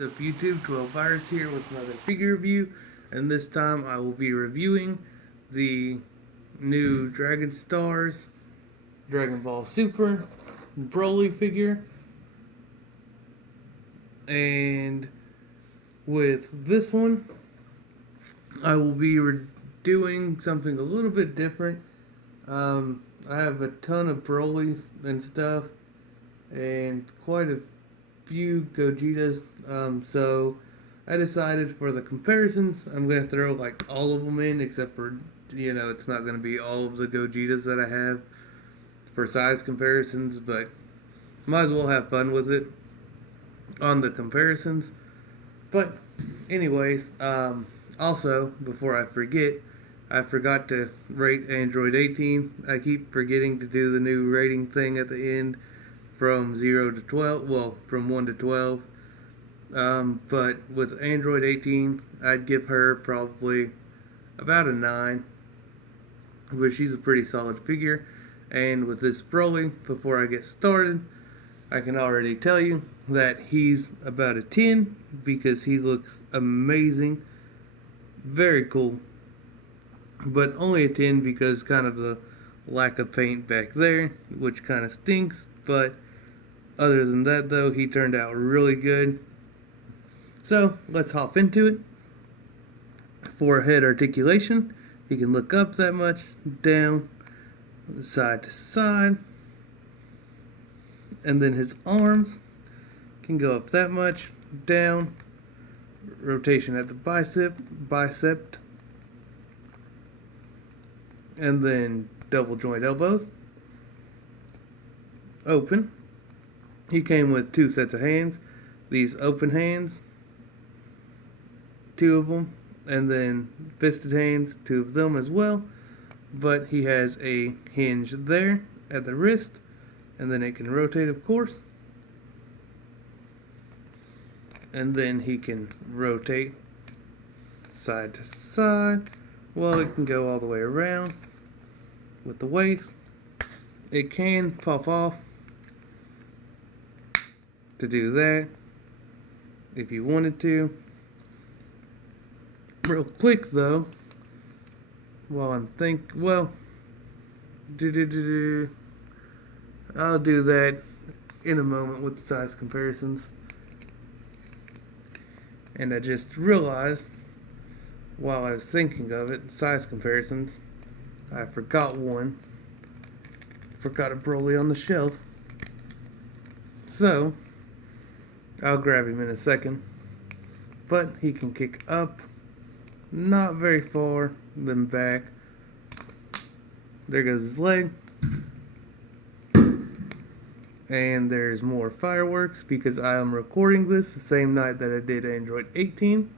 What's up YouTube, 12 Virus here with another figure review, and this time I will be reviewing the new Dragon Stars Dragon Ball Super Broly figure. And with this one I will be doing something a little bit different. I have a ton of Brolys and stuff and quite a few Gogetas, so I decided for the comparisons I'm going to throw like all of them in, except for, it's not going to be all of the Gogetas that I have for size comparisons, but might as well have fun with it on the comparisons. But anyways, also, before I forget, I forgot to rate Android 18. I keep forgetting to do the new rating thing at the end from 0 to 12, well, from 1 to 12, but with Android 18, I'd give her probably about a 9, but she's a pretty solid figure. And with this Broly, before I get started, I can already tell you that he's about a 10, because he looks amazing, very cool, but only a 10 because kind of the lack of paint back there, which kind of stinks, but other than that, though, he turned out really good. So, let's hop into it. Forehead articulation. He can look up that much, down, side to side. And then his arms can go up that much, down. Rotation at the bicep. And then double joint elbows. Open. He came with 2 sets of hands, these open hands, 2 of them, and then fisted hands, 2 of them as well. But he has a hinge there at the wrist, and then it can rotate, of course. And then he can rotate side to side. Well, it can go all the way around with the waist. It can pop off to do that if you wanted to. Real quick though, while I'm I'll do that in a moment with the size comparisons. And I just realized while I was thinking of it, size comparisons, I forgot one. Forgot a Broly on the shelf. So I'll grab him in a second, but he can kick up, not very far, then back. There goes his leg. And there's more fireworks because I am recording this the same night that I did Android 18.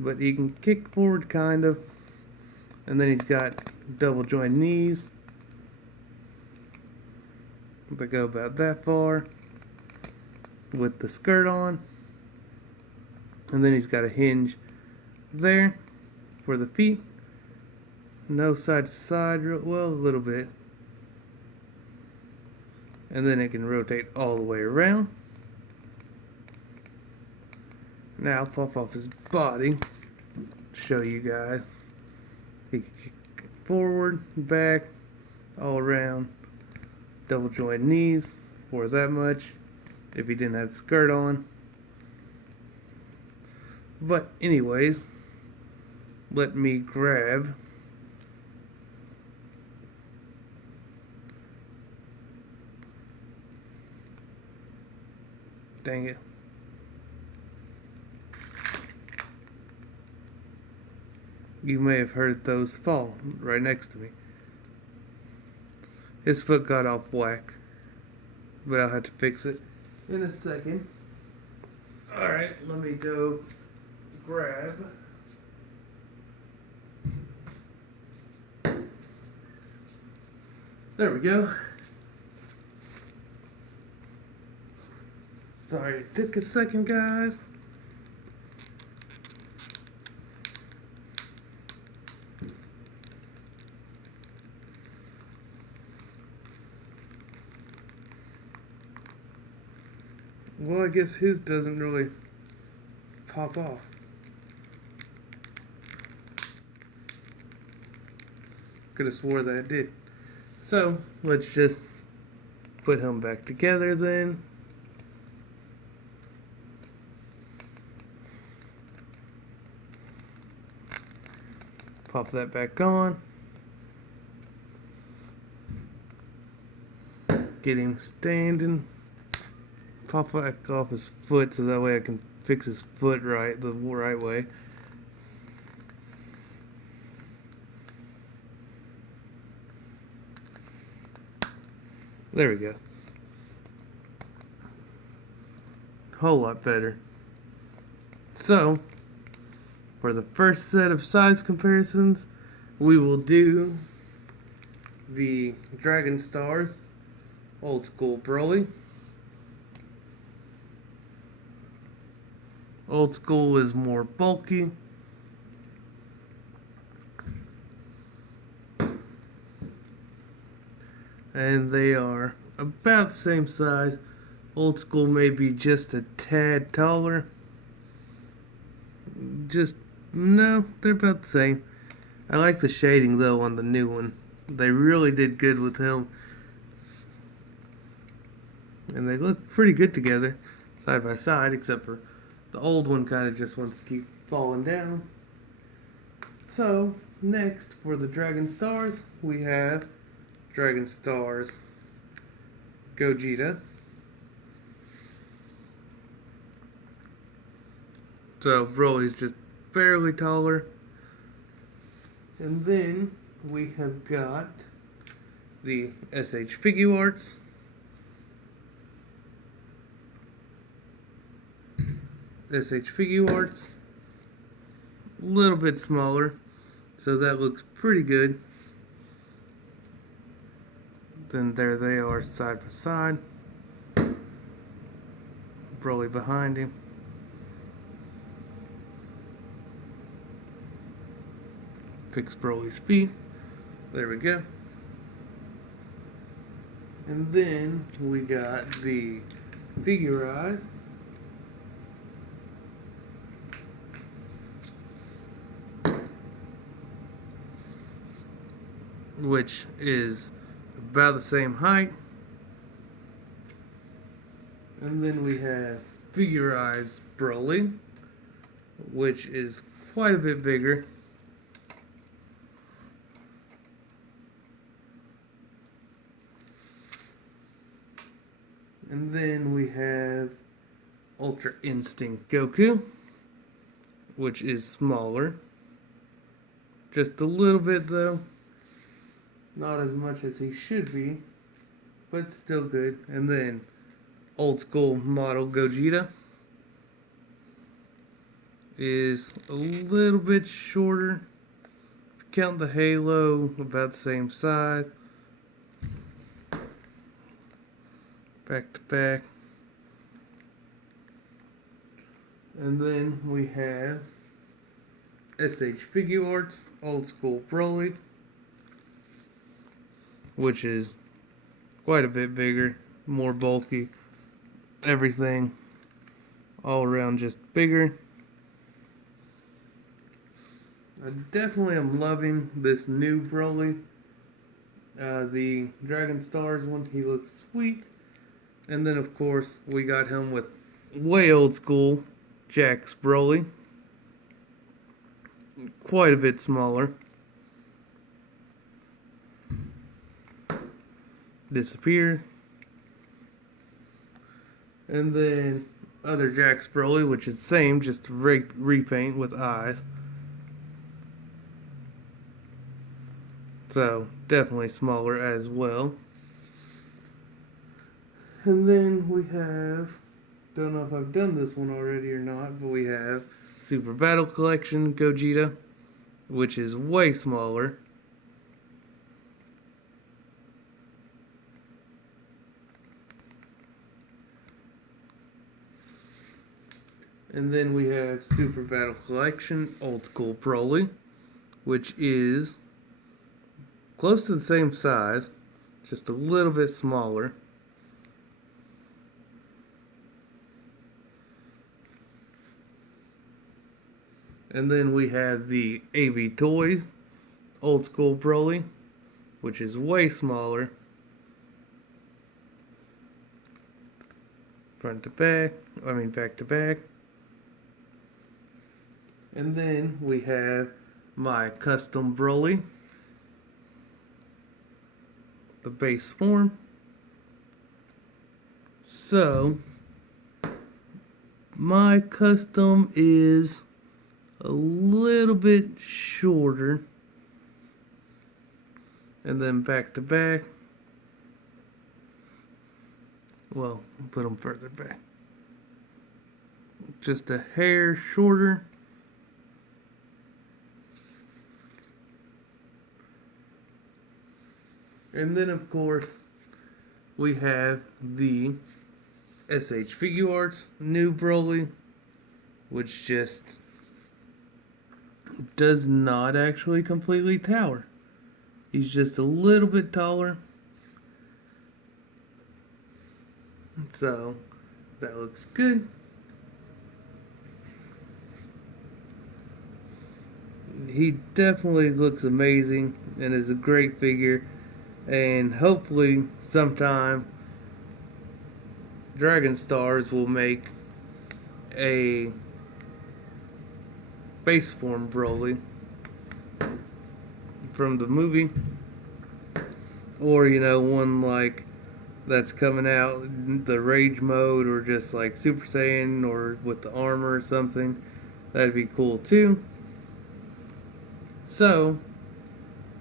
But he can kick forward kind of. And then he's got double joint knees. If I go about that far, with the skirt on, and then he's got a hinge there for the feet. No side to side, well, a little bit, and then it can rotate all the way around. Now I'll pop off his body, show you guys. He can kick forward, back, all around, double joint knees for that much if he didn't have a skirt on. But anyways, let me grab dang it. You may have heard those fall right next to me. His foot got off whack, but I'll have to fix it in a second. Alright, let me go grab there we go. Sorry it took a second, guys. Well, I guess his doesn't really pop off. Could have swore that it did. So, let's just put him back together then. Pop that back on. Get him standing. Pop back off his foot so that way I can fix his foot right, the right way. There we go. Whole lot better. So, for the first set of size comparisons, we will do the Dragon Stars Old School Broly. Old School is more bulky. And they are about the same size. Old School may be just a tad taller. No, they're about the same. I like the shading though on the new one. They really did good with him. And they look pretty good together, side by side, except for the old one kind of just wants to keep falling down. So, next for the Dragon Stars, we have Dragon Stars Gogeta. So Broly's just barely taller. And then we have got the SH Figuarts. SH Figuarts. A little bit smaller. So that looks pretty good. Then there they are side by side. Broly behind him. Fix Broly's feet. There we go. And then we got the Figurized. Which is about the same height. And then we have Figurized Broly, which is quite a bit bigger. And then we have Ultra Instinct Goku, which is smaller. Just a little bit though. Not as much as he should be, but still good. And then Old School Model Gogeta is a little bit shorter. If you count the halo, about the same size. Back to back. And then we have SH Figuarts Old School Broly, which is quite a bit bigger, more bulky, everything all around just bigger. I definitely am loving this new Broly. The Dragon Stars one, he looks sweet. And then of course we got him with way old school Jax Broly. Quite a bit smaller. Disappears. And then other Jax Broly, which is the same, just repaint with eyes. So definitely smaller as well. And then we have, don't know if I've done this one already or not, but we have Super Battle Collection Gogeta, which is way smaller. And then we have Super Battle Collection Old School Broly, which is close to the same size, just a little bit smaller. And then we have the AV Toys Old School Broly, which is way smaller. Front to back, back to back. And then we have my custom Broly, the base form. So, my custom is a little bit shorter, and then back to back. Well, put them further back. Just a hair shorter. And then, of course, we have the SH Figuarts new Broly, which just does not actually completely tower. He's just a little bit taller. So, that looks good. He definitely looks amazing and is a great figure. And hopefully sometime Dragon Stars will make a base form Broly from the movie, or one like that's coming out, the Rage mode, or just like Super Saiyan, or with the armor or something. That'd be cool too. So,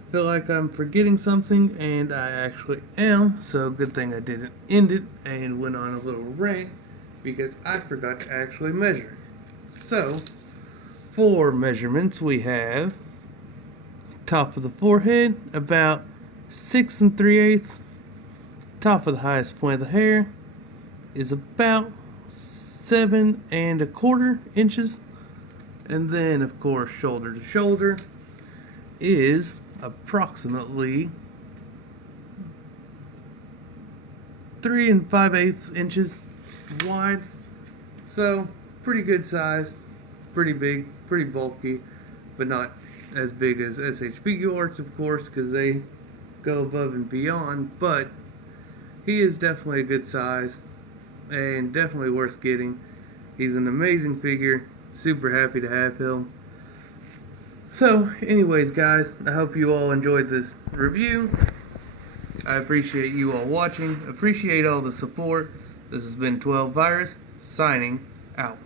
I feel like I'm forgetting something, and I actually am, so good thing I didn't end it and went on a little rant, because I forgot to actually measure. So, for measurements, we have top of the forehead, about 6 3/8. Top of the highest point of the hair is about 7 1/4 inches. And then, of course, shoulder to shoulder is approximately 3 5/8 inches wide. So, pretty good size, pretty big, pretty bulky, but not as big as SH Figuarts, of course, because they go above and beyond. But he is definitely a good size and definitely worth getting. He's an amazing figure. Super happy to have him. So, anyways, guys, I hope you all enjoyed this review. I appreciate you all watching. Appreciate all the support. This has been 12 Virus, signing out.